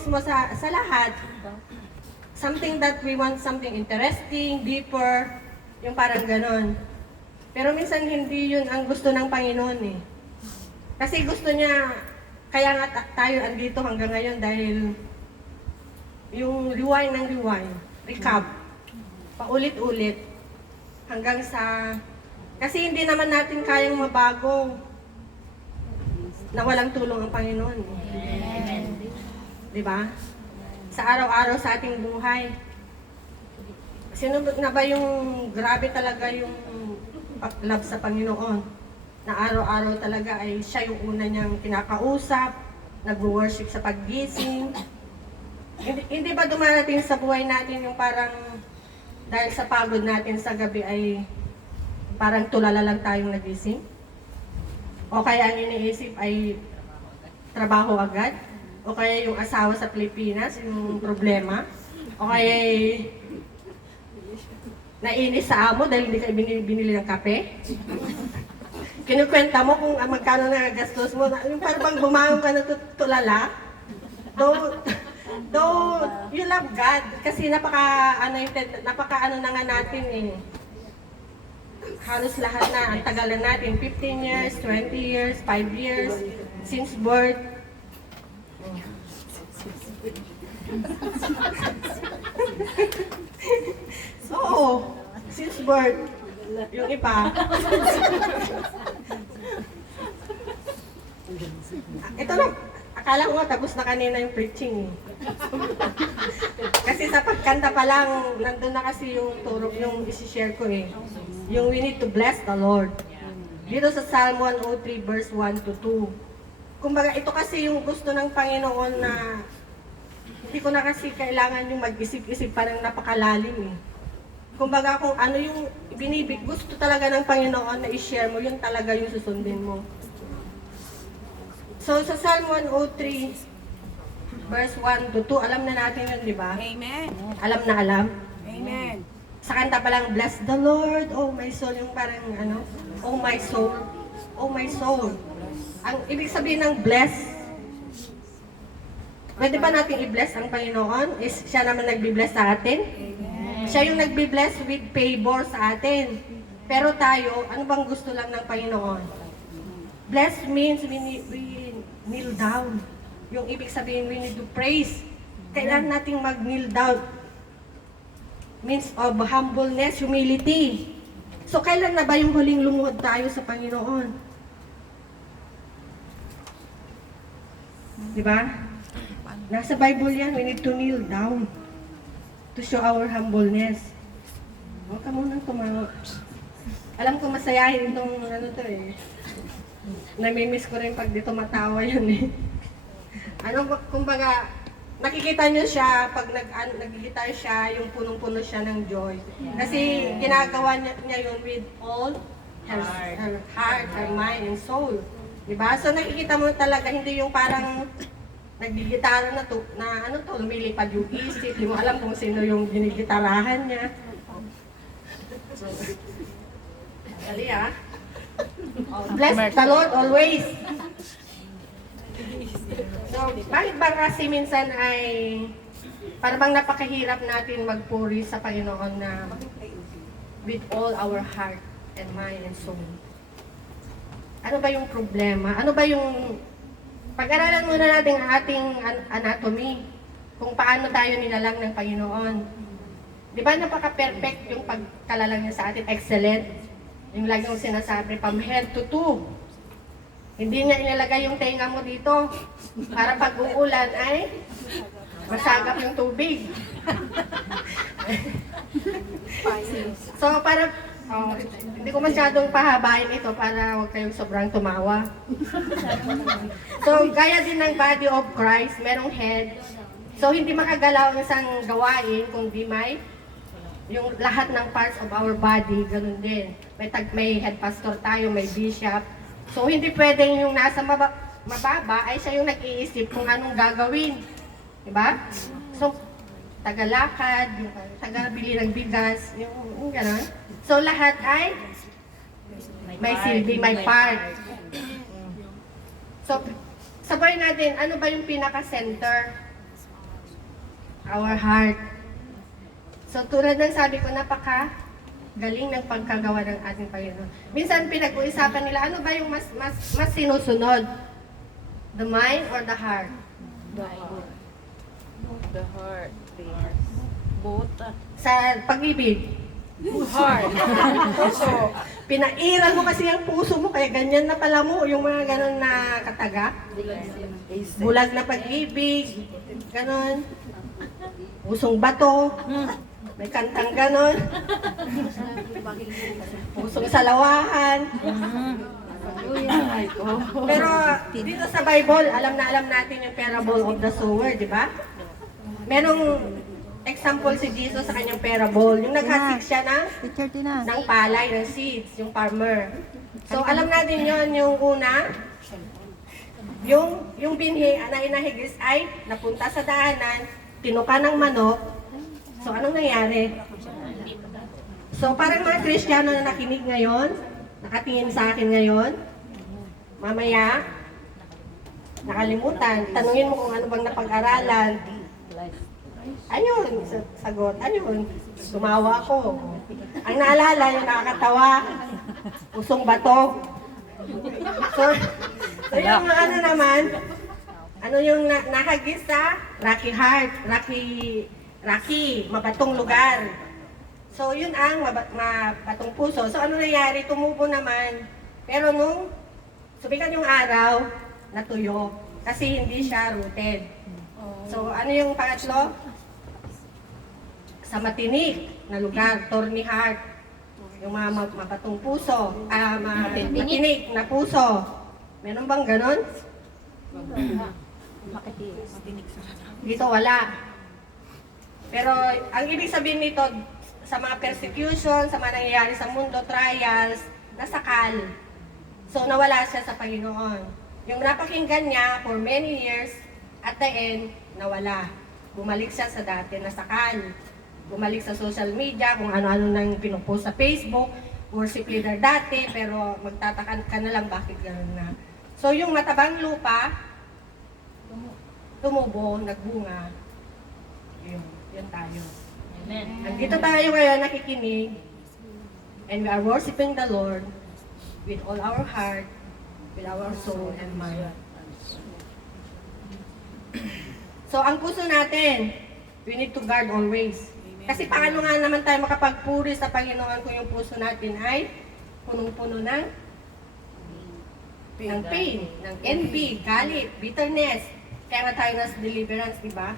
mismo sa lahat, something that we want, something interesting, deeper, yung parang ganon. Pero minsan hindi yun ang gusto ng Panginoon eh. Kasi gusto niya, kaya nga tayo andito hanggang ngayon dahil yung rewind ng rewind, recap, paulit-ulit, hanggang sa, kasi hindi naman natin kayang mabago na walang tulong ang Panginoon. Di ba? Sa araw-araw sa ating buhay. Sino na ba yung grabe talaga yung love sa Panginoon? Na araw-araw talaga ay siya yung una niyang kinakausap, nag-worship sa paggising. Hindi ba dumarating sa buhay natin yung parang dahil sa pagod natin sa gabi ay parang tulala lang tayong nagising? O kaya ang iniisip ay trabaho agad? O kaya yung asawa sa Pilipinas, yung problema? O kaya nainis sa amo dahil hindi kayo binili ng kape? Kinukwenta mo kung magkano na gastos mo, yung parang bang bumangon ka na tulala? Though you love God, kasi napaka-anointed, napaka-ano na nga natin eh. Halos lahat na, ang tagal na natin, 15 years, 20 years, 5 years, since birth. Oo, since birth. Yung iba. Ito lang, akala ko nga tapos na kanina yung preaching. Kasi sa pagkanta pa lang, nandun na kasi yung turok, yung isi-share ko eh. Yung we need to bless the Lord. Dito sa Psalm 103 verse 1 to 2. Kumbaga ito kasi yung gusto ng Panginoon na hindi ko na kasi kailangan yung mag-isip-isip, parang napakalalim eh. Kumbaga kung ano yung gusto talaga ng Panginoon na i-share mo, yun talaga yung susundin mo. So sa Psalm 103 verse 1 to 2, alam na natin yun, di ba? Amen. Alam na alam. Amen. Sa kanta pa lang, bless the Lord, oh my soul, yung parang ano, oh my soul, oh my soul. Ang ibig sabihin ng bless, pwede ba natin i-bless ang Panginoon? Is siya naman nagbi-bless sa atin? Siya yung nagbi-bless with favor sa atin. Pero tayo, ano bang gusto lang ng Panginoon? Bless means we kneel down. Yung ibig sabihin, we need to praise. Kailangan nating mag-kneel down. Means of humbleness, humility. So, kailan na ba yung huling lumuhod tayo sa Panginoon? Di ba? Nasa Bible yan, we need to kneel down to show our humbleness. Huwag ka munang tumawa. Alam ko masayahin itong ano to eh. Namimiss ko rin pag dito matawa yan eh. Kumbaga, nakikita niyo siya pag nag-guitar siya, yung punong-puno siya ng joy. Kasi ginagawa niya yun with all her heart, her mind, and soul. Diba? So nakikita mo talaga, hindi yung parang nag-gitara na to, na ano to, lumilipad yung isip, hindi mo alam kung sino yung ginigitarahan niya. Dali ah. Bless the Lord always. So, bakit ba kasi minsan ay parang napakahirap natin magpuri sa Panginoon na with all our heart and mind and soul? Ano ba yung problema? Ano ba yung pag-aralan muna natin ang ating anatomy kung paano tayo nilalang ng Panginoon. Di ba napaka-perfect yung pagkalalang niya sa atin? Excellent. Yung lagi yung sinasabi, from head to toe. Hindi niya inilagay yung tenga mo dito para pag uulan ay masagap yung tubig. So para hindi ko masyadong pahabain ito para huwag kayong sobrang tumawa. So gaya din ng body of Christ, merong head. So hindi makagalaw ang isang gawain kung di may yung lahat ng parts of our body, ganun din. May head pastor tayo, may bishop. So hindi pwedeng yung nasa mababa ay siya yung nag-iisip kung anong gagawin. Diba? So, tagalakad, yung tagabili ng bigas, yung gano'n. So lahat ay may silbi, may part. So, sabay natin, ano ba yung pinaka-center? our heart. So tulad ng sabi ko, galing ng pagkagawa ng ating Panginoon. Minsan pinag-uusapan nila, ano ba yung mas sinusunod? The mind or the heart? The heart. The heart. Both. Sa pag-ibig. Heart. Puso. Pinairal mo kasi ang puso mo, kaya ganyan na pala mo, yung mga ganon na kataga. Bulag na pag-ibig, ganon. Pusong bato, may kantang ganon. Pusong salawahan. Pero dito sa Bible, alam natin yung parable of the sower, di ba? Merong example si Jesus sa kanyang parable. Yung naghasik siya ng palay, ng seeds, yung farmer. So alam natin yon, yung una, yung binhi na inahigis ay napunta sa daanan, tinuka ng manok. So anong nangyari? So parang mga Kristiyano na nakinig ngayon, nakatingin sa akin ngayon, mamaya, nakalimutan, tanungin mo kung ano bang napag-aralan. Ayun, sagot. Ayun, tumawa ako. Ang naalala, yung nakakatawa, pusong bato. So yung ano naman, ano yung nahagis sa rocky heart, rocky, mabatong lugar. So yun ang mabatong puso. So ano nangyari? Tumubo naman. Pero nung sumikat yung araw, natuyo. Kasi hindi siya rooted. So ano yung pangatlo? Sa matinik na lugar, thorny heart. Yung mga mabatong puso, matinik na puso. Meron bang ganon? Dito wala. Pero ang ibig sabihin nito, sa mga persecution, sa mga nangyayari sa mundo, trials, nasakal. So nawala siya sa Panginoon. Yung napakinggan niya for many years, at the end, nawala. Bumalik siya sa dati, nasakal. Bumalik sa social media, kung ano-ano nang pinupost sa Facebook, worship leader dati, pero magtatakan ka na lang bakit gano'n na. So yung matabang lupa, tumubo, nagbunga. Yun tayo. Amen. Nandito tayo ngayon nakikinig, and we are worshiping the Lord with all our heart, with our soul and mind. So ang puso natin, we need to guard always. Kasi paano nga naman tayo makapagpuri sa Panginoon kung yung puso natin ay punong-puno ng pain, ng envy, galit, bitterness. Kaya nga tayo nasa deliverance, di ba?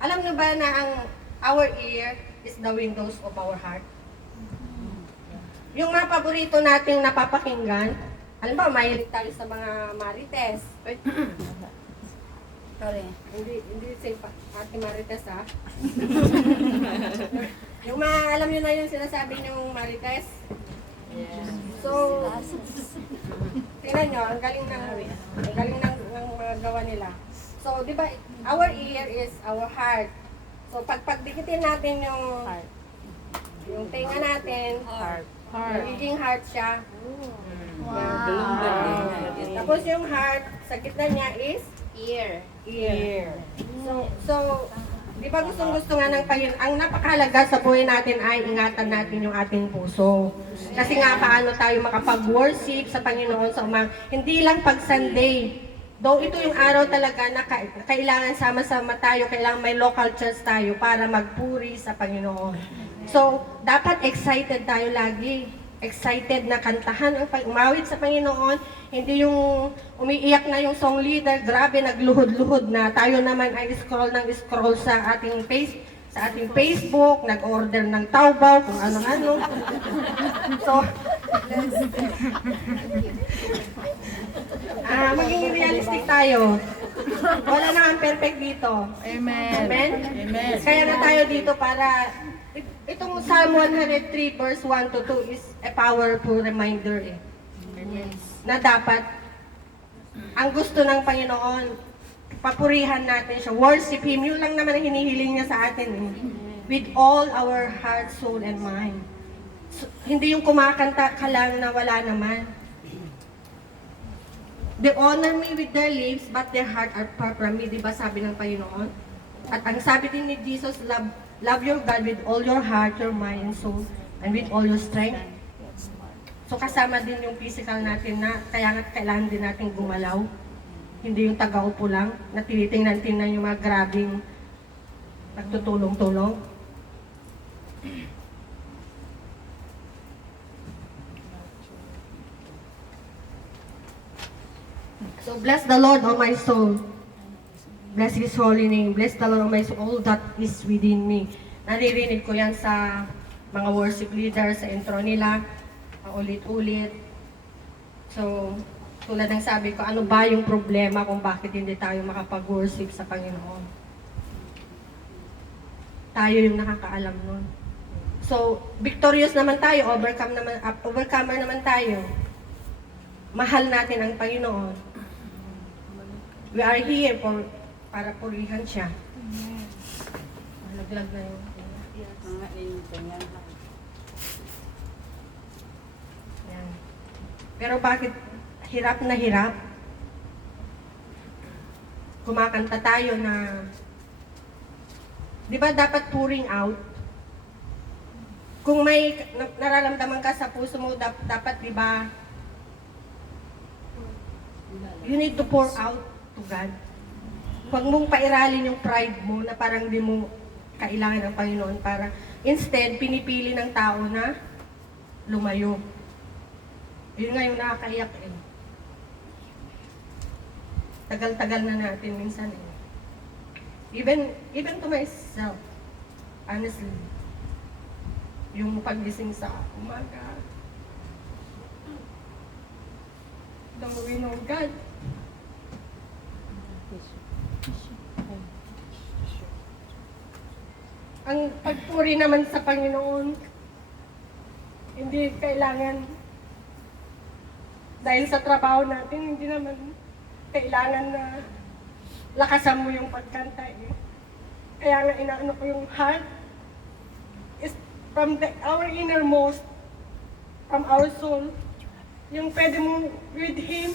Alam nyo ba na our ear is the windows of our heart? Yung mga paborito nating napapakinggan, alam ba, mahilig tayo sa mga marites. Sorry, hindi safe Ate Marites ha. Yung mga, alam nyo na yung sinasabi niyong marites? Yes. So, tingnan nyo, ang galing ng mga gawa nila. So, di ba, our ear is our heart. So, pagdikitin natin yung tenga natin, magiging heart siya. Wow. Tapos yung heart, sa gitna niya is Ear. So, di ba gustong-gusto nga ng Panginoon, ang napakahalaga sa buhay natin ay ingatan natin yung ating puso. Kasi nga paano tayo makapag-worship sa Panginoon sa umang, hindi lang pag Sunday. Though ito yung araw talaga na kailangan sama-sama tayo, kailangan may local church tayo para magpuri sa Panginoon. So, dapat excited tayo lagi. Excited na kantahan ang umawit sa Panginoon, hindi yung umiiyak na yung song leader, grabe nagluhod-luhod na. Tayo naman ay scroll sa ating Facebook, nag-order ng taubaw, kung ano-ano. So, maging realistic tayo. Wala nang perfect dito. Amen. Amen? Amen. Kaya na tayo dito para itong Psalm 103 verse 1 to 2 is a powerful reminder na dapat ang gusto ng Panginoon, papurihan natin siya, worship Him, yun lang naman ang hinihiling niya sa atin with all our heart, soul, and mind. So, hindi yung kumakanta ka lang na wala naman. They honor me with their lips, but their heart are far from me, di ba sabi ng Panginoon? At ang sabi din ni Jesus, love your God with all your heart, your mind, and soul, and with all your strength. So kasama din yung physical natin na kaya nga kailangan din natin gumalaw. Hindi yung taga-upo lang, na tinitingnan yung mga grabing nagtutulong-tulong. So bless the Lord, O my soul. Bless His holy name. Bless the Lord, O my soul, all that is within me. Naririnig ko yan sa mga worship leaders, sa intro nila, ulit-ulit. So, tulad ng sabi ko, ano ba yung problema kung bakit hindi tayo makapag-worship sa Panginoon? Tayo yung nakakaalam nun. So, victorious naman tayo, overcomer naman tayo. Mahal natin ang Panginoon. We are here para purihan siya. Malaglag na yun. Yan. Pero bakit hirap na hirap? Kumakanta tayo na, di ba dapat pouring out? Kung may nararamdaman ka sa puso mo, dapat di ba, you need to pour out to God. Huwag mong pairalin yung pride mo na parang di mo kailangan ng Panginoon para instead, pinipili ng tao na lumayo. Yun nga yung nakakaiyak eh. Tagal-tagal na natin minsan eh. Even to myself, honestly, yung pagising sa umaga, the will of God. Ang pagpuri naman sa Panginoon, hindi kailangan, dahil sa trabaho natin, hindi naman kailangan na lakasan mo yung pagkanta eh. Kaya nga inaano ko yung heart, is from our innermost, from our soul, yung pwede mo with Him,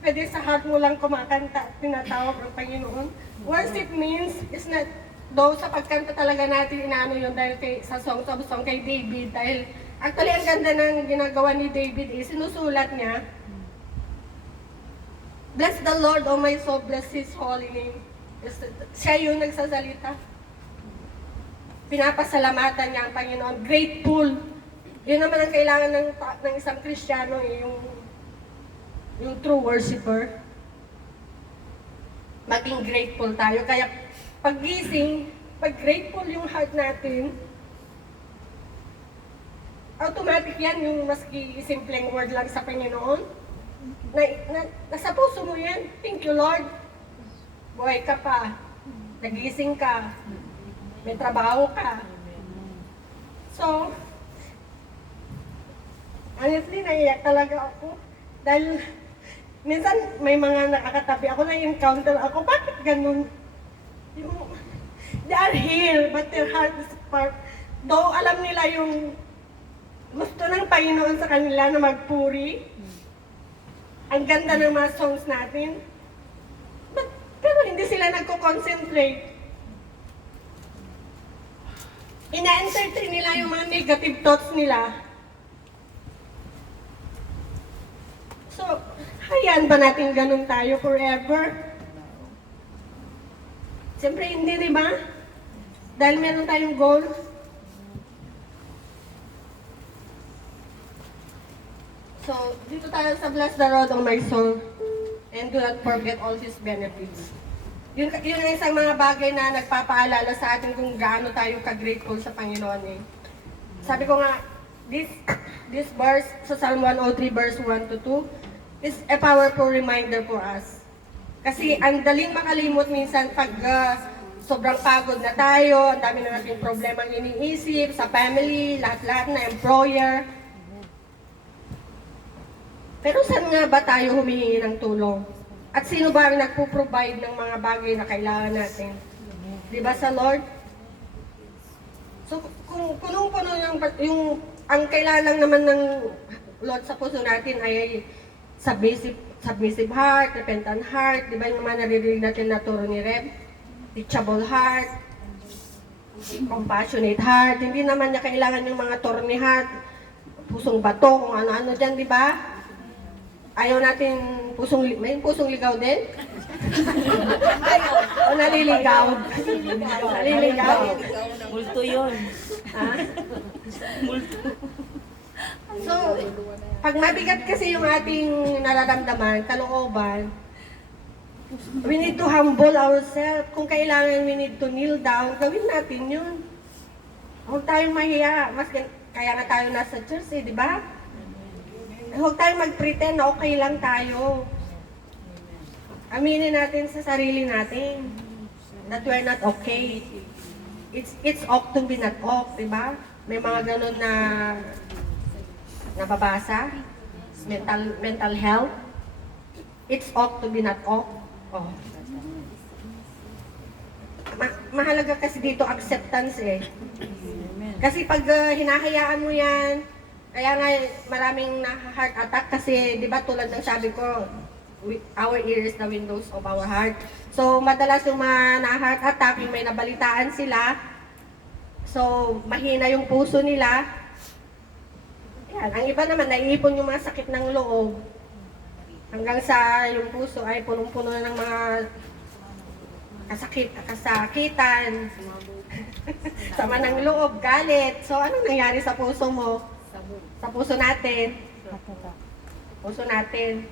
pwede sa heart mo lang kumakanta, tinatawag ng Panginoon. Worship means, is not, though sa pagkanta talaga natin inaano yun dahil sa Songs of Song kay David, dahil actually ang ganda ng ginagawa ni David is sinusulat niya, bless the Lord, O my soul, bless His holy name. Siya yung nagsasalita. Pinapasalamatan niya ang Panginoon. Grateful. Yun naman ang kailangan ng isang Kristiyano, yung true worshiper. Maging grateful tayo. Kaya paggising, pag grateful yung heart natin, automatic yan yung maski simpleng word lang sa Panginoon. Nasa puso mo yan. Thank you, Lord. Buhay ka pa. Nagising ka. May trabaho ka. So, honestly, naiyak talaga ako. Dahil, minsan may mga nakakatabi ako, na-encounter ako, bakit ganun? They are here, but their heart is apart. Though alam nila yung gusto ng Panginoon sa kanila na magpuri, ang ganda ng mga songs natin, pero hindi sila nagko-concentrate. Ina-entertain nila yung mga negative thoughts nila. So, hayaan ba natin ganun tayo forever? Siyempre hindi, di ba? Dahil meron tayong goal. So, dito tayo sa Bless the Lord, O my soul, and do not forget all His benefits. Yun ang isang mga bagay na nagpapaalala sa atin kung gaano tayo ka-grateful sa Panginoon eh. Sabi ko nga, this verse sa Psalm 103 verse 1 to 2 is a powerful reminder for us. Kasi ang daling makalimot minsan pag sobrang pagod na tayo, ang dami na nating problema iniisip sa family, lahat-lahat na employer. Pero saan nga ba tayo humihingi ng tulong? At sino ba ang nagpo-provide ng mga bagay na kailangan natin? Di ba sa Lord? So, kung punong-puno yung ang kailangan lang naman ng Lord sa puso natin ay submissive heart, repentant heart, di ba yung mga naririnig natin na turo ni Reb? teachable heart, compassionate heart. Hindi naman niya kailangan yung mga thorny heart, pusong bato, kung ano-ano dyan, di ba? Ayaw natin may pusong ligaw din? O naliligaw? Naliligaw? Multo yun. Ha? So, pag mabigat kasi yung ating nararamdaman, kalooban, we need to humble ourselves. Kung kailangan we need to kneel down, gawin natin yun. Huwag tayong mahiya. Kaya nga tayo nasa church di ba? Huwag tayong mag-pretend na okay lang tayo. Aminin natin sa sarili natin that we're not okay. It's ok to be not ok, di ba? May mga ganun na nababasa. Mental health. It's ok to be not ok. Oh. Mahalaga kasi dito acceptance Kasi pag hinahayaan mo yan, kaya nga maraming na-heart attack kasi, di ba tulad ng sabi ko, our ear is the windows of our heart. So, madalas yung mga na-heart attack, yung may nabalitaan sila, so, mahina yung puso nila. Yan. Ang iba naman, naiipon yung mga sakit ng loob. Hanggang sa yung puso ay punong-puno na ng mga kasakitan, sama ng loob, galit. So, anong nangyari sa puso mo? Sa puso natin. Puso natin.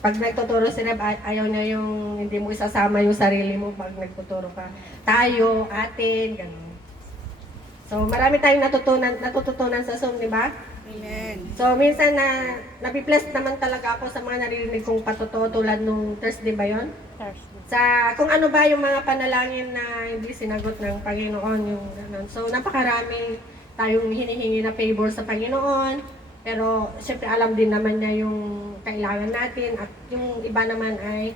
Pag nagtuturo si Reb, ayaw niya yung hindi mo isasama yung sarili mo pag nagtuturo ka. Tayo, atin, gano'n. So, marami tayong natututunan sa Zoom, di ba? Amen. So, minsan nabibless naman talaga ako sa mga naririnig kong patotoo tulad nung Thursday ba yun? Sa kung ano ba yung mga panalangin na hindi sinagot ng Panginoon, yung gano'n. So, napakarami tayong hinihingi na favor sa Panginoon, pero siyempre alam din naman niya yung kailangan natin at yung iba naman ay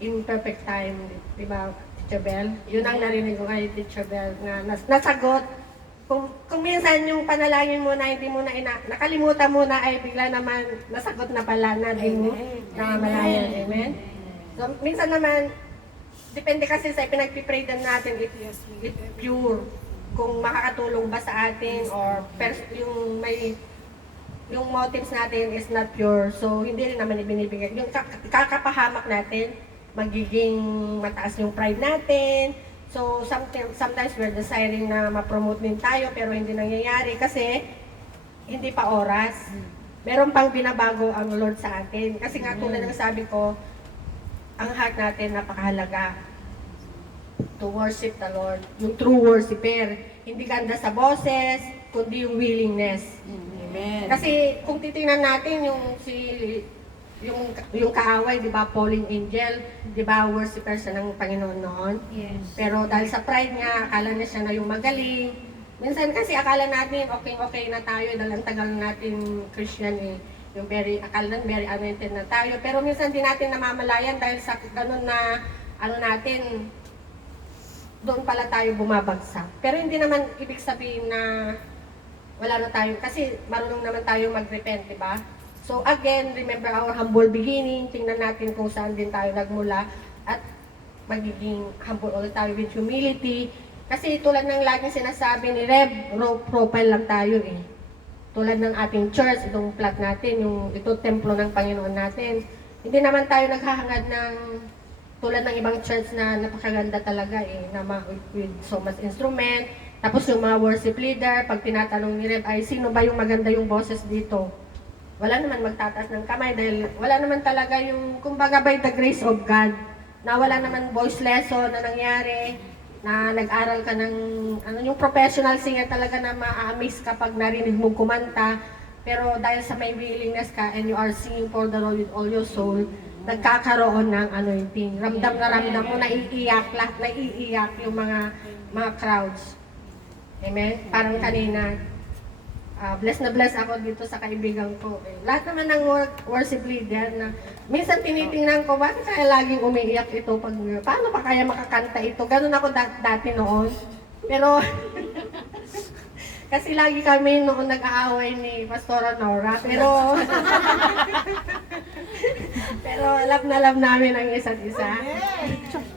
imperfect time, di ba, Teacher Bell? Yun ang narinig ko kay Teacher Bell na nasagot. Kung minsan yung panalangin mo na hindi mo na nakalimutan mo na ay bigla naman nasagot na pala na di mo namamalayan. Amen? So, minsan naman, depende kasi sa pinagpipray din natin if pure. Kung makakatulong ba sa atin or yung motives natin is not pure. So, hindi rin naman ibinibigay. Yung kakapahamak natin, magiging mataas yung pride natin. So, sometimes we're desiring na ma-promote din tayo pero hindi nangyayari kasi hindi pa oras. Meron pang binabago ang Lord sa atin. Kasi nga tulad ng sabi ko, ang heart natin napakahalaga to worship the Lord. Yung true worshiper. Hindi ganda sa boses, kundi yung willingness. Amen. Kasi kung titingnan natin yung kaaway, di ba, falling angel, di ba, worshiper siya ng Panginoon noon. Yes. Pero dahil sa pride niya, akala na siya na yung magaling. Minsan kasi akala natin okay na tayo dahil ang tagal natin Christian yung akala very anointed na tayo. Pero minsan din natin namamalayan dahil sa ganun na natin, doon pala tayo bumabagsak. Pero hindi naman ibig sabihin na wala na tayo, kasi marunong naman tayo mag-repent, di ba? So again, remember our humble beginning. Tingnan natin kung saan din tayo nagmula at magiging humble ulit tayo with humility. Kasi tulad ng laging sinasabi ni Reb, raw profile lang tayo Tulad ng ating church, itong plot natin, ito templo ng Panginoon natin. Hindi naman tayo naghahangad ng tulad ng ibang church na napakaganda talaga with so much instrument. Tapos yung mga worship leader, pag tinatanong ni Reb ay sino ba yung maganda yung boses dito? Wala naman magtataas ng kamay dahil wala naman talaga yung, kumbaga by the grace of God, na wala naman voice lesson na nangyari, na nag-aral ka ng, yung professional singer talaga na ma-amaze kapag narinig mong kumanta. Pero dahil sa may willingness ka and you are singing for the Lord with all your soul, nagkakaroon ng anointing. Ramdam na ramdam mo, naiiyak yung mga crowds. Amen? Parang kanina, bless na bless ako dito sa kaibigan ko. Lahat naman ng worship leader na minsan tinitingnan ko, bakit kaya laging umiiyak ito? Paano pa kaya makakanta ito? Ganun ako dati noon. Pero, kasi lagi kami noon nag-aaway ni Pastora Nora. Pero love na love namin ang isa't isa.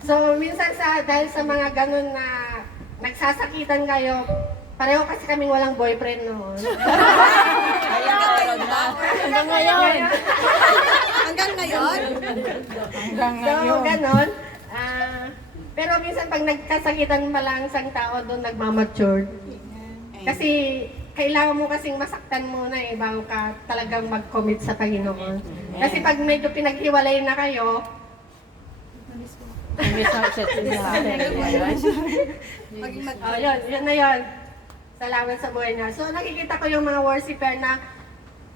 So, minsan dahil sa mga ganun na nagsasakitan kayo, pareho kasi kaming walang boyfriend noon. Hanggang ngayon. Hanggang ngayon? So, ganun. Pero minsan pag nagkasakitan pa lang isang tao doon, nagmamature. Kasi kailangan mo kasing masaktan muna bago ka talagang mag-commit sa Panginoon. Kasi pag medyo pinaghiwalay na kayo, yun na yun. Salamat sa buhay na. So nakikita ko yung mga worshiper na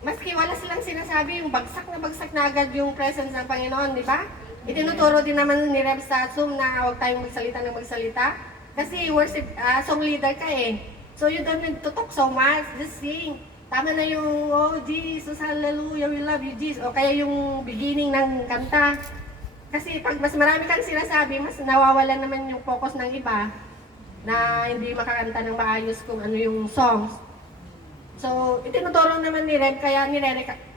maski wala silang sinasabi, yung bagsak na agad yung presence ng Panginoon, di ba? Itinuturo din naman ni Rev sa Zoom na huwag tayong magsalita ng magsalita. Kasi worship, song leader ka eh. So you don't need to talk so much, just sing. Tama na yung, oh Jesus, hallelujah, we love you Jesus. O kaya yung beginning ng kanta. Kasi pag mas marami kang sinasabi, mas nawawala naman yung focus ng iba na hindi makakanta ng maayos kung ano yung songs. So, itinuturo naman ni Rev, kaya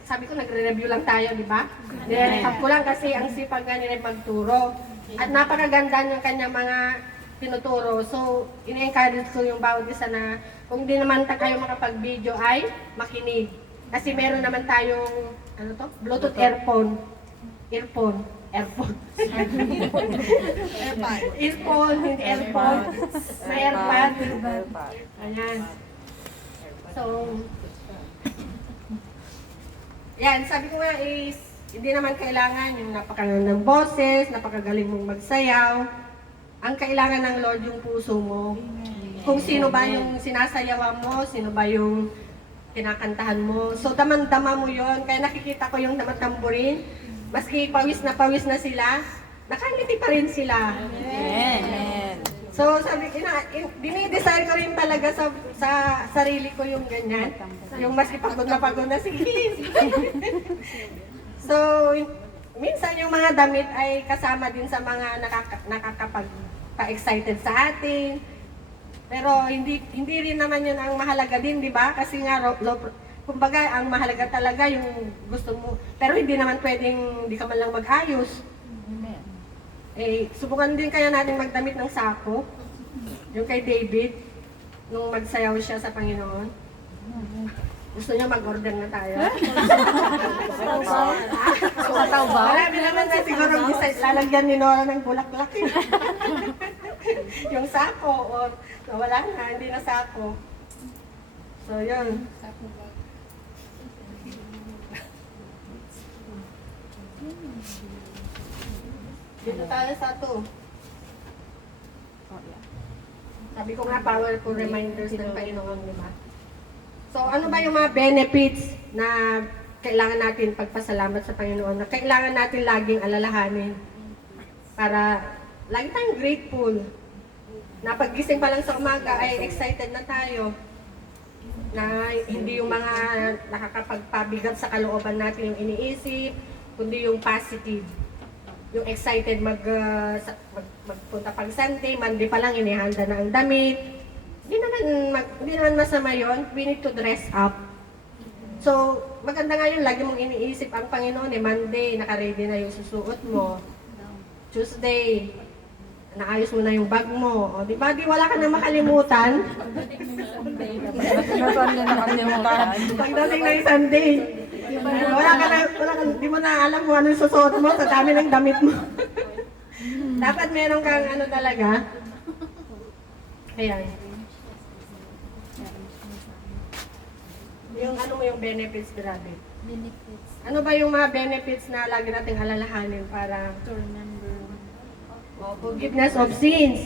sabi ko nagre-review lang tayo, di ba? Nire-recap ko lang kasi ang sipag nga ni Rev magturo. At napakaganda ng kanyang mga tinuturo. So, ina-encourage ko yung bawat isa na kung di naman kayo makapag-video ay makinig. Kasi meron naman tayong, Bluetooth earphone. Earphone. Earphone, hindi earphone. May airpod. Ayan. So, yan, sabi ko nga is, hindi naman kailangan yung napakagandang boses, napakagaling mong magsayaw. Ang kailangan ng Lord yung puso mo. Kung sino ba yung sinasayawan mo, sino ba yung kinakantahan mo. So, damang-dama mo yon. Kaya nakikita ko yung tamatamburin. Maski pawis na sila, nakangiti pa rin sila. Amen. So, sabi ko na, dinidesire ko rin talaga sa sarili ko yung ganyan. Yung maski pagod na sige. So, minsan yung mga damit ay kasama din sa mga nakakapagpa-excited sa atin. Pero hindi rin naman yun ang mahalaga din, di ba? Kasi nga, kumbaga, ang mahalaga talaga yung gusto mo. Pero hindi naman pwedeng hindi ka man lang mag-ayos. Subukan din kaya natin magdamit ng sako. Yung kay David, nung magsayaw siya sa Panginoon. Gusto niya mag-order na tayo? Sumataw ba? Marami naman na siguro lalagyan ni Nora ng bulaklak. Yung sako, o wala na, hindi na sako. So, yun. Dito tayo sa 2. Sabi ko nga, powerful reminders ng Panginoon, di ba? So, ano ba yung mga benefits na kailangan natin pagpasalamat sa Panginoon, na kailangan natin laging alalahanin para lagi tayong grateful. Na paggising pa lang sa umaga ay excited na tayo. Na hindi yung mga nakakapagpabigat sa kalooban natin yung iniisip, kundi yung positive. Yung excited magpunta pag Sunday, Monday pa lang inihanda na ang damit. Hindi naman masama yun. We need to dress up. So, maganda nga yun, lagi mong iniisip ang Panginoon Monday, naka-ready na yung susuot mo. Tuesday, naayos mo na yung bag mo. O, di ba? Di wala ka na makalimutan. Pagdating na yung Sunday. Di mo na alam kung ano yung susuot mo sa dami ng damit mo. Dapat meron kang ano talaga. Ayan. Yung ano mo yung benefits, grabe. Benefits Ano ba yung mga benefits na lagi nating alalahanin para to remember. forgiveness of sins?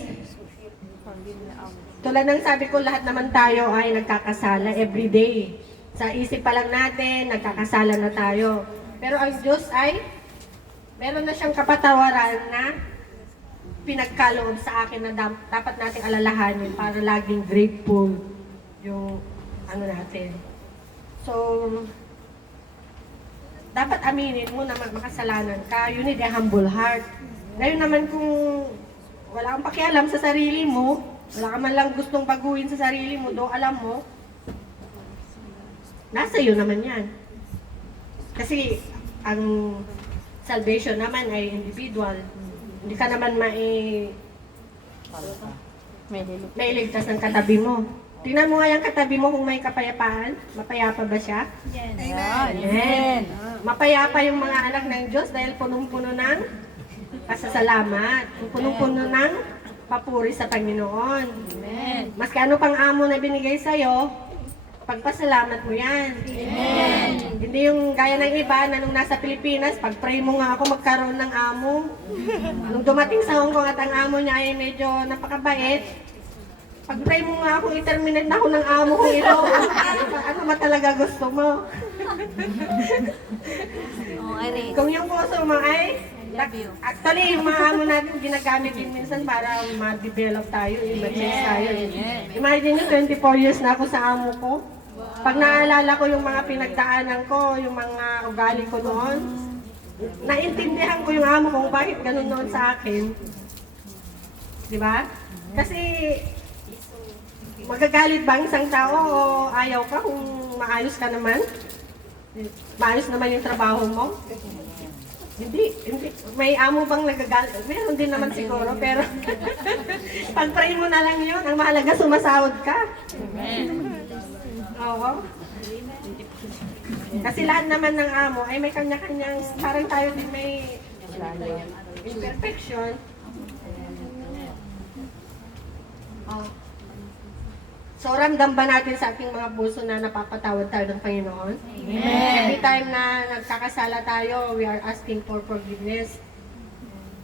Tulad ng sabi ko, lahat naman tayo ay nagkakasala everyday. Sa isip pa lang natin, nagkakasala na tayo. Pero ang Diyos ay, meron na siyang kapatawaran na pinagkaloob sa akin na dapat nating alalahanin para laging grateful yung ano natin. So, dapat aminin mo na makasalanan ka. You need a humble heart. Ngayon naman kung wala kang pakialam sa sarili mo, wala ka man lang gustong baguhin sa sarili mo, do alam mo, nasa iyo naman yan. Kasi ang salvation naman ay individual. Hindi ka naman May lilo. mailigtas ng katabi mo. Tingnan mo nga yung katabi mo kung may kapayapaan. Mapayapa ba siya? Amen. Amen. Mapayapa yung mga anak ng Diyos dahil punong-puno ng pasasalamat. Punong-puno ng papuri sa Panginoon. Amen. Maski ano pang amo na binigay sa'yo, pagpasalamat mo yan. Amen. Hindi yung gaya ng iba na nung nasa Pilipinas, pag-pray mo nga ako magkaroon ng amo. Nung dumating sa Hong Kong at ang amo niya ay medyo napakabait, pag-pray mo nga ako, i-terminate na ako ng amo kong ito. Ano ba talaga gusto mo? Okay, Kung yung puso mo ay, actually, yung mga amo natin ginagamit din minsan para ma-develop tayo, i-change tayo. Imagine nyo, 24 years na ako sa amo ko. Pag naalala ko yung mga pinagdaanan ko, yung mga ugali ko noon, naintindihan ko yung amo kung bakit ganun noon sa akin. Di ba? Kasi, magagalit ba ang isang tao o ayaw ka kung maayos ka naman? Maayos naman yung trabaho mo? Hindi. May amo bang nagagalit? Meron din naman siguro, pero pag-pray mo na lang yun. Ang mahalaga, sumasahod ka. Oo. Kasi lahat naman ng amo ay may kanya-kanyang, parang tayo din may imperfection. Oh. So, ramdam ba natin sa ating mga puso na napapatawad tayo ng Panginoon? Amen. Every time na nagkakasala tayo, we are asking for forgiveness.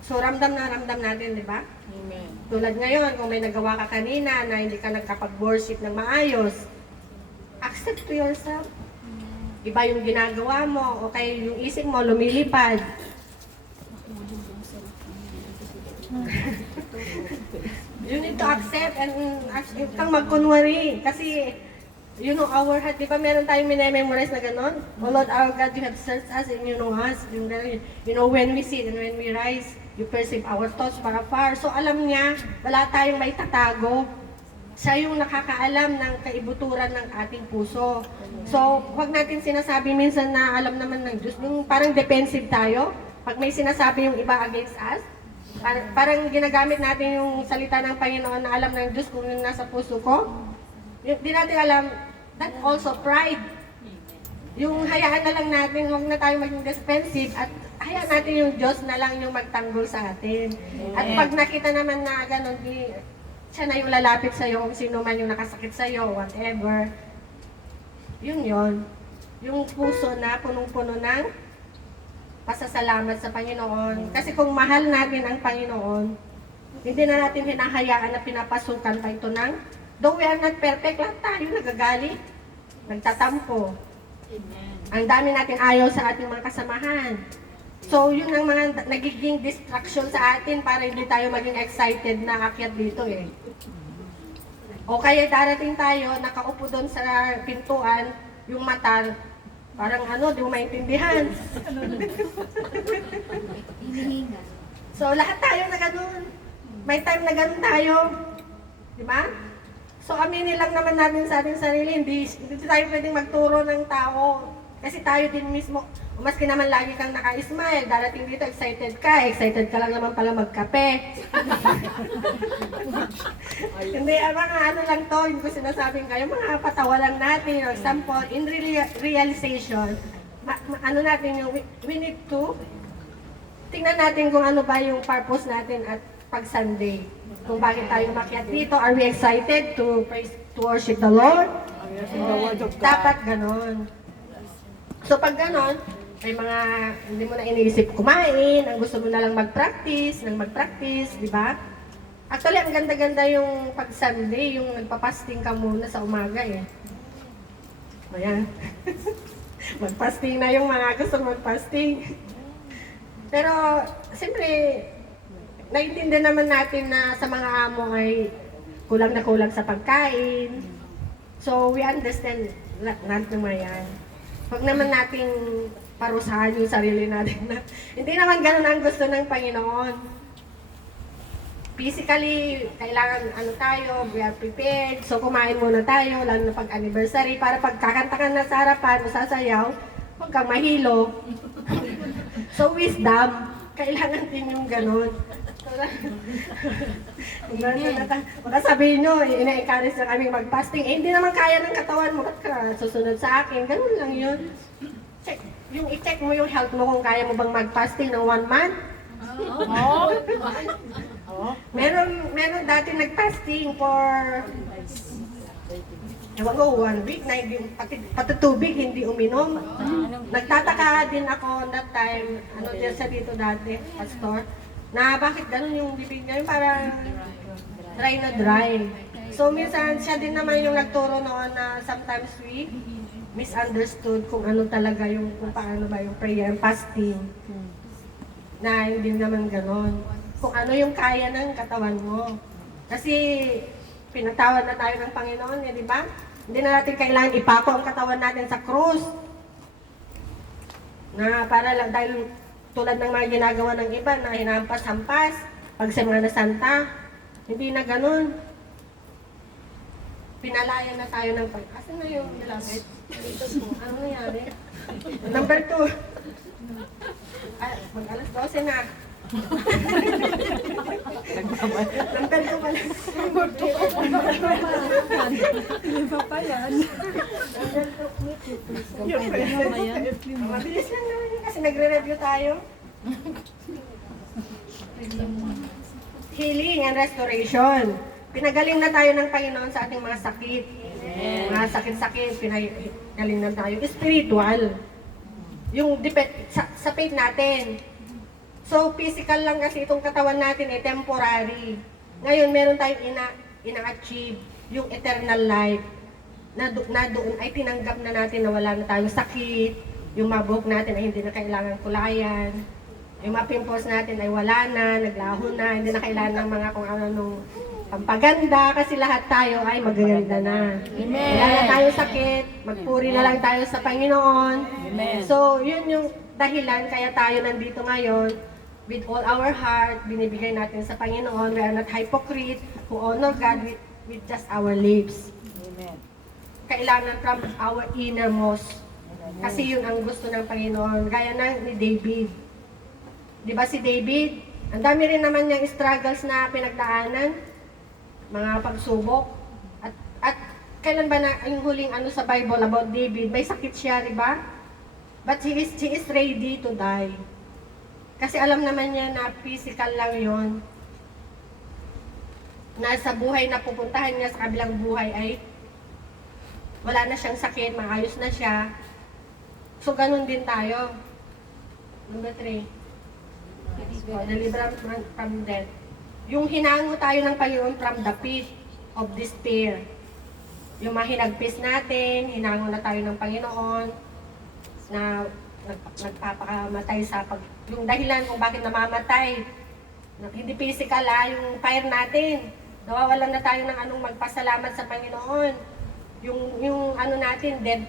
So, ramdam natin, di ba? Amen. Tulad ngayon, kung may nagawa ka kanina na hindi ka nagkapag-worship ng maayos, accept to yourself. Iba yung ginagawa mo, o kaya yung isip mo lumilipad. You need to accept and huwag kang magkunwari. Kasi, you know our heart. Di ba meron tayong minememorize na gano'n? Oh Lord our God, you have searched us and you know us. You know when we sit and when we rise, you perceive our thoughts from afar. So alam niya, wala tayong may tatago. Siya yung nakakaalam ng kaibuturan ng ating puso. So, huwag natin sinasabi minsan na alam naman ng Diyos. Yung parang defensive tayo. Pag may sinasabi yung iba against us, parang ginagamit natin yung salita ng Panginoon na alam ng Diyos kung yung nasa puso ko. Hindi natin alam, that also pride. Yung hayaan na lang natin, huwag na tayo maging defensive at hayaan natin yung Diyos na lang yung magtanggol sa atin. At pag nakita naman na gano'n, siya na yung lalapit sa'yo kung sino man yung nakasakit sa'yo, whatever. Yun. Yung puso na punong-puno ng pasasalamat sa Panginoon. Kasi kung mahal natin ang Panginoon, hindi na natin hinahayaan na pinapasukan pa ito ng, though we are not perfect, lahat tayo nagagalit, nagtatampo. Ang dami natin ayaw sa ating mga kasamahan. So, yun ang mga nagiging distraction sa atin para hindi tayo maging excited na akyat dito eh. O kaya darating tayo, nakaupo doon sa pintuan, yung mata, parang di mo maintindihan. So, lahat tayo na ganun. May time na ganun tayo. Di ba? So, aminin lang naman natin sa ating sarili, hindi tayo pwedeng magturo ng tao. Kasi tayo din mismo, maski naman lagi kang naka-smile, darating dito, excited ka lang naman pala magkape. Hindi, mga lang to, hindi ko sinasabing kayo, mga patawa lang natin, for example, in realization, natin yung, we need to, tingnan natin kung ano ba yung purpose natin at pag Sunday. Kung bakit tayo makiat dito, are we excited to praise, to worship the Lord? Dapat ganon. So pag ganon, may mga hindi mo na iniisip kumain, ang gusto mo na lang mag-practice, di ba? Actually, ang ganda-ganda yung pag Sunday, yung nagpa-fasting ka muna sa umaga eh. Ayan. Mag-fasting na yung mga gusto mag-fasting. Pero, siyempre, naiintindihan naman natin na sa mga amo ay kulang na kulang sa pagkain. So, we understand lahat ng mga yan. Huwag naman nating parusahan yung sarili natin na hindi naman ganun ang gusto ng Panginoon. Physically, kailangan tayo, we are prepared. So, kumain muna tayo, lalo na pag-anniversary, para pagkakanta ka na sa harapan, sasayaw, huwag kang mahilo. So, wisdom, kailangan din yung ganun. Baka sabihin nyo, ina-encourage na kami mag-fasting. Eh, hindi naman kaya ng katawan mo. Ba't ka susunod sa akin? Ganun lang yun. Check. Yung i-check mo yung health mo kung kaya mo bang mag-fasting ng 1 month. Meron dati nag-fasting for ewan ko, 1 week na hindi, pati tubig hindi uminom. Nagtataka din ako that time, din sa dito dati, pastor, na bakit ganun yung bibig niya, yung parang dry na dry. So minsan siya din naman yung nagturo noon na sometimes we misunderstood kung ano talaga yung, kung paano ba yung prayer and fasting. Na hindi naman ganon. Kung ano yung kaya ng katawan mo. Kasi pinatawad na tayo ng Panginoon, di ba? Hindi na natin kailangan ipako ang katawan natin sa krus. Na para lang, dahil tulad ng mga ginagawa ng iba na hinampas-hampas, pag Semana Santa, hindi na ganun. Pinalaya na tayo ng pag... Asan na yung nilapit? Dito po. Ano nangyari? Number 2. Mag-alas 12 na. Number 2 pala. Number 2. Iba pa yan. Mabilis lang naman yun kasi nagre-review tayo. Healing and restoration. Pinagaling na tayo ng Panginoon sa ating mga sakit. Mga sakit-sakit, pinagaling na tayo. Spiritual. Yung sa faith natin. So, physical lang kasi itong katawan natin ay temporary. Ngayon, meron tayong ina-achieve yung eternal life. Na doon ay tinanggap na natin na wala na tayong sakit. Yung mga buhok natin ay hindi na kailangan kulayan. Yung mga pimples natin ay wala na, naglaho na, hindi na kailangan ng mga kung ano pampaganda kasi lahat tayo ay magaganda na. Amen. Wala na tayong sakit, magpuri na lang tayo sa Panginoon. Amen. So, yun yung dahilan kaya tayo nandito ngayon with all our heart, binibigay natin sa Panginoon. We are not hypocrite who honor God with just our lips. Amen. Kailangan from our innermost. Kasi yun ang gusto ng Panginoon. Gaya na ni David. Di ba si David? Ang dami rin naman niyang struggles na pinagdaanan. Mga pagsubok. At kailan ba na yung huling sa Bible about David? May sakit siya, di ba? But he is ready to die. Kasi alam naman niya na physical lang yon. Nasa buhay na pupuntahan niya sa kabilang buhay ay wala na siyang sakit, maayos na siya. So, ganun din tayo. Number 3. Deliverance from death. Yung hinango tayo ng Panginoon from the pit of despair. Yung mahinagpis natin, hinango na tayo ng Panginoon na nagpapakamatay sa yung dahilan kung bakit namamatay. Hindi physical yung fire natin. Nawawalan na tayo ng magpasalamat sa Panginoon. Yung natin, dead,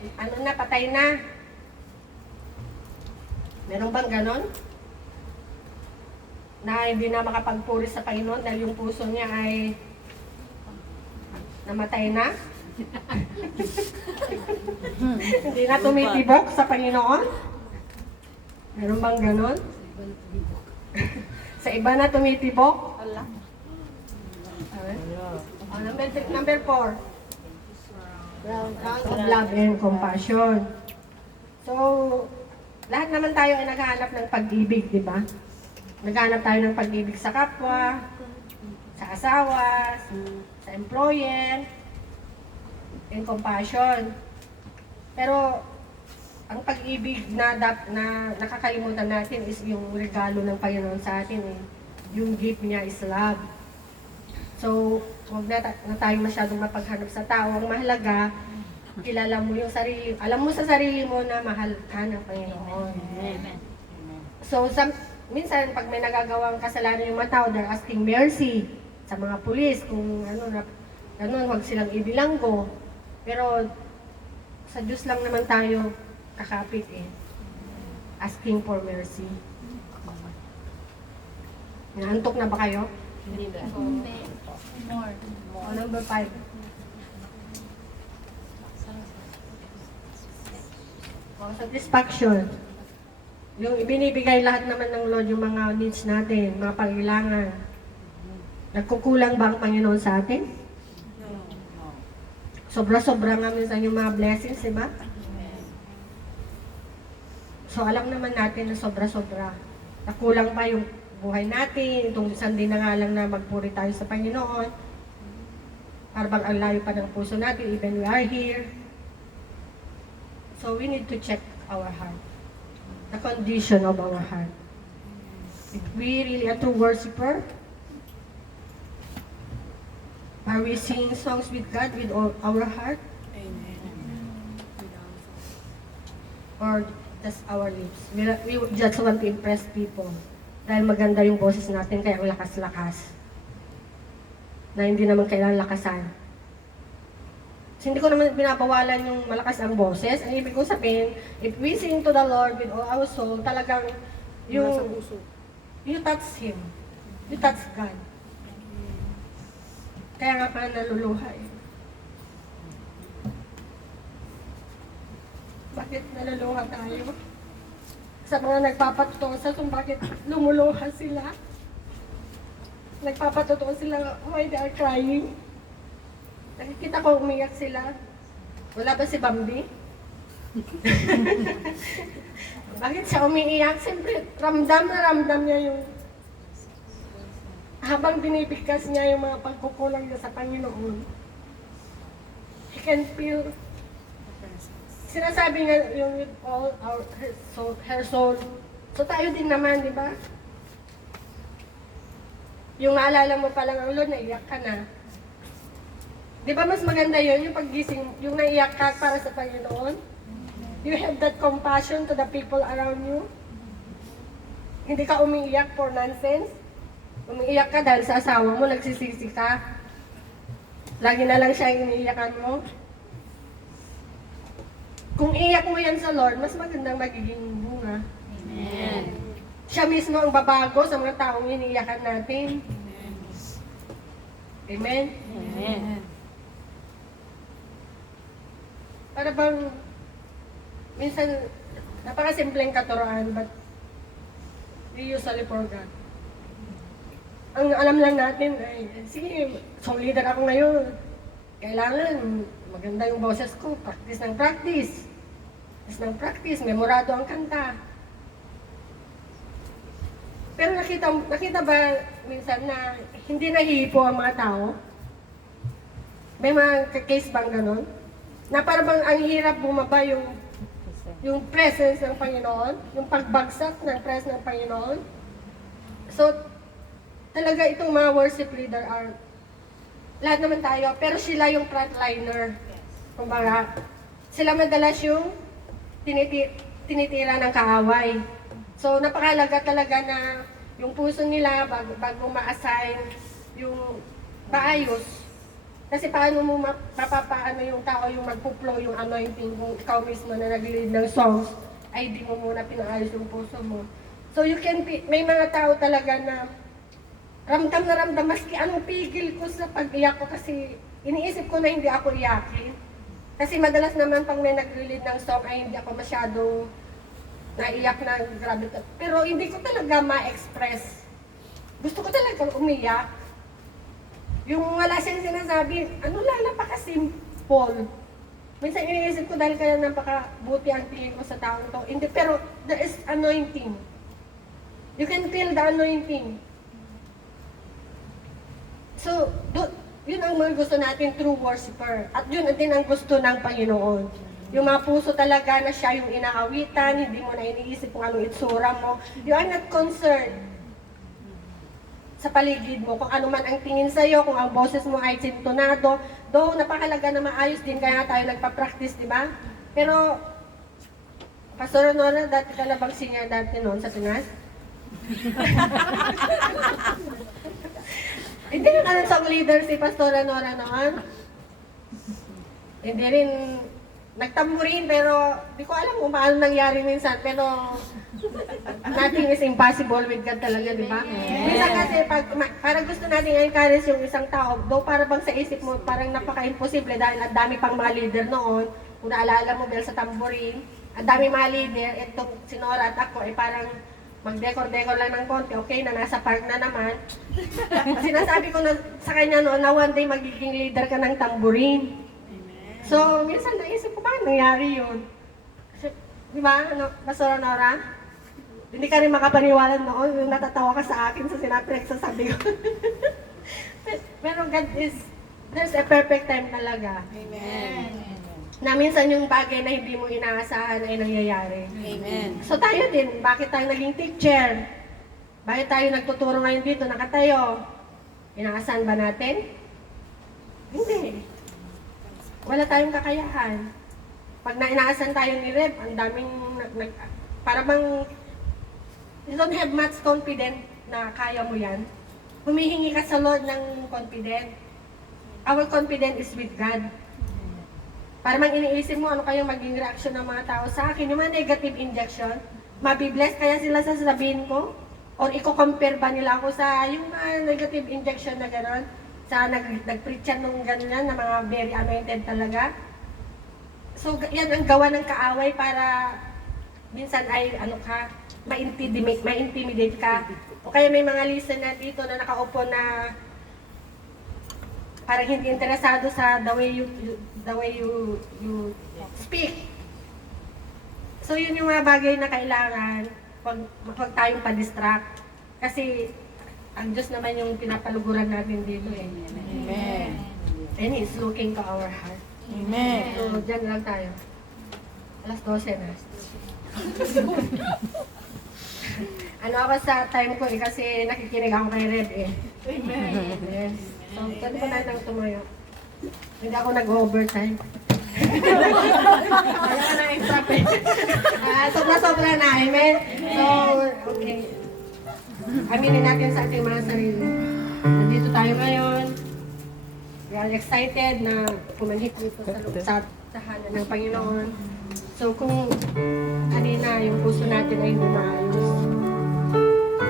patay na. Meron bang ganon? Na hindi na makapagpuri sa Panginoon dahil yung puso niya ay namatay na? Hindi na tumitibok sa Panginoon? Meron bang ganon? Sa iba na tumitibok? Number 4. Ground of love and compassion. So, lahat naman tayo ay naghahanap ng pag-ibig, di ba? Naghahanap tayo ng pag-ibig sa kapwa, sa asawa, sa employer, and compassion. Pero, ang pag-ibig na nakakalimutan natin is yung regalo ng Panginoon sa atin. Yung gift niya is love. So, huwag na tayo masyadong mapaghanap sa tao. Ang mahalaga, kilala mo yung sarili. Alam mo sa sarili mo na mahal ka ng Panginoon. Amen. So, minsan, pag may nagagawang kasalanan yung mga tao, they're asking mercy sa mga pulis kung huwag silang ibilanggo. Pero, sa Diyos lang naman tayo kakapit asking for mercy. Naantok na ba kayo? Hindi. More. Number 5. Satisfaction. Yung ibinibigay lahat naman ng Lord yung mga needs natin, mga pangailangan. Nagkukulang ba ang Panginoon sa atin? Sobra-sobra nga minsan yung mga blessings, di ba? So alam naman natin na sobra-sobra. Nakulang pa yung buhay natin, itong isang din na nga lang na magpuri tayo sa Panginoon. Parang ang layo pa ng puso natin, even we are here. So we need to check our heart. The condition of our heart. If we really a true worshiper, are we singing songs with God with all our heart? Or just our lips? We just want to impress people. Dahil maganda yung boses natin, kaya ang lakas-lakas. Na hindi naman kailangan lakasan. So, hindi ko naman binabawalan yung malakas ang boses. Ang ibig ko sabihin, if we sing to the Lord with all our soul, talagang yung you touch Him. You touch God. Kaya nga pa naluluha eh. Bakit naluluha tayo? Sa mga nagpapatutosa kung bakit lumuluha sila. Nagpapatutosa sila, why they are crying. Nakikita ko umiyak sila. Wala ba si Bambi? Bakit siya umiiyak? Siyempre, ramdam na ramdam niya yung habang binibigkas niya yung mga pagkukulang niya sa Panginoon. He can feel. Sinasabi nga yung with all her soul. So tayo din naman, di ba? Yung naalala mo pa lang ang Lord, naiyak ka na. Di ba mas maganda yun, yung paggising, yung naiyak ka para sa Panginoon? You have that compassion to the people around you? Hindi ka umiiyak for nonsense? Umiiyak ka dahil sa asawa mo, nagsisisi ka. Lagi na lang siya yung iniiyakan mo. Kung iyak mo yan sa Lord, mas magandang magiging bunga. Amen. Siya mismo ang babago sa mga taong iniiyakan natin. Amen? Amen. Para bang, minsan, napakasimpleng katuroan, but we usually forgot. Ang alam lang natin ay, sige, song leader ako ngayon. Kailangan, maganda yung boses ko, practice ng practice. Practice ng practice, memorado ang kanta. Pero nakita ba minsan na hindi nahihipo ang mga tao? May mga case bang ganon? Na parang bang ang hirap bumaba yung presence ng Panginoon, yung pagbagsak ng presence ng Panginoon. So, talaga itong mga worship leader are, lahat naman tayo, pero sila yung frontliner. Kumbaga, sila madalas yung tinitira ng kaaway. So, napakalaga talaga na yung puso nila bago ma-assign yung maayos. Kasi paano mo mapapaano yung tao yung magpo-flow yung anointing kung ikaw mismo na nag-lead ng songs ay di mo muna pinaayos yung puso mo. So you can may mga tao talaga na ramdam maski anong pigil ko sa pag-iyak ko kasi iniisip ko na hindi ako iyakin. Kasi madalas naman pag may nag-lead ng song ay hindi ako masyadong naiyak na grabe. Pero hindi ko talaga ma-express. Gusto ko talaga umiyak. Yung wala siyang sinasabi, ano lang, napaka-simple. Minsan iniisip ko dahil kaya napaka-buti ang tingin ko sa taong to. Hindi, pero there is anointing. You can feel the anointing. So, yun ang mga gusto natin, true worshiper. At yun din ang gusto ng Panginoon. Yung mga puso talaga na siya yung inaawitan, hindi mo na iniisip kung anong itsura mo. You are not concerned sa paligid mo, kung ano man ang tingin sa'yo, kung ang boses mo ay sintonado, though napakalaga na maayos din, kaya tayo nagpa-practice, di ba? Pero, Pastor Nora, dati ka na bang singer dati noon sa Pinas? Hindi rin anong song leader si Pastor Nora noon? Hindi rin nagtamburin, pero di ko alam kung paano nangyari minsan, pero nothing is impossible with God talaga, di ba? Minsan kasi, parang gusto natin encourage yung isang tao, though para bang sa isip mo, parang napaka-imposible dahil ang dami pang mga leader noon, kung naalala mo, dahil sa tambourine, ang dami mga leader, itong si Nora at ako, ay parang mag-decor-decor lang ng konti, okay na, nasa park na naman. Sinasabi ko na sa kanya noon na one day magiging leader ka ng tambourine. So, minsan naisip ko, bakit nangyari yun? Kasi, di ba, Pastora Nora? Hindi ka rin makapaniwala noon, natatawa ka sa akin sa pinagsasabi ko. Pero God there's a perfect time talaga. Amen. Na minsan yung bagay na hindi mo inaasahan ay nangyayari. Amen. So tayo din, bakit tayo naging teacher? Bakit tayo nagtuturo ngayon dito, nakatayo? Inaasahan ba natin? Hindi. Wala tayong kakayahan. Pag inaasahan tayo ni Reb, ang daming, para bang, you don't have much confidence na kaya mo yan. Humihingi ka sa Lord ng confidence. Our confidence is with God. Para mang iniisip mo, ano kayang maging reaction ng mga tao sa akin, yung mga negative injection, mabibless kaya sila sa sasabihin ko? Or i-compare ba nila ako sa yung mga negative injection na gano'n? Sa nag-preach nung gano'n na mga very anointed talaga? So, yan ang gawa ng kaaway para minsan ay ano ka, ma-intimidate ka. O kaya may mga listener dito na nakaupo na parang hindi interesado sa the way you speak. So yun yung mga bagay na kailangan wag tayong pa-distract. Kasi ang Diyos naman yung pinapaluguran natin dito eh. Amen. And He's looking to our heart. Amen. So dyan lang tayo. Alas 12 na. Ano ako sa time ko eh, kasi nakikinig ako kay Red eh. Amen. Yes. So, pwede ba natin tumayo? Hindi ako nag-overtime. Wala ka ng extra pay. Sobra-sobra na, amen? So, okay. Aminin natin sa ating mga sarili. Nandito tayo ngayon. We are excited na pumanhik dito sa tahanan ng Panginoon. So, kung kanina yung puso natin ay hindi maayos,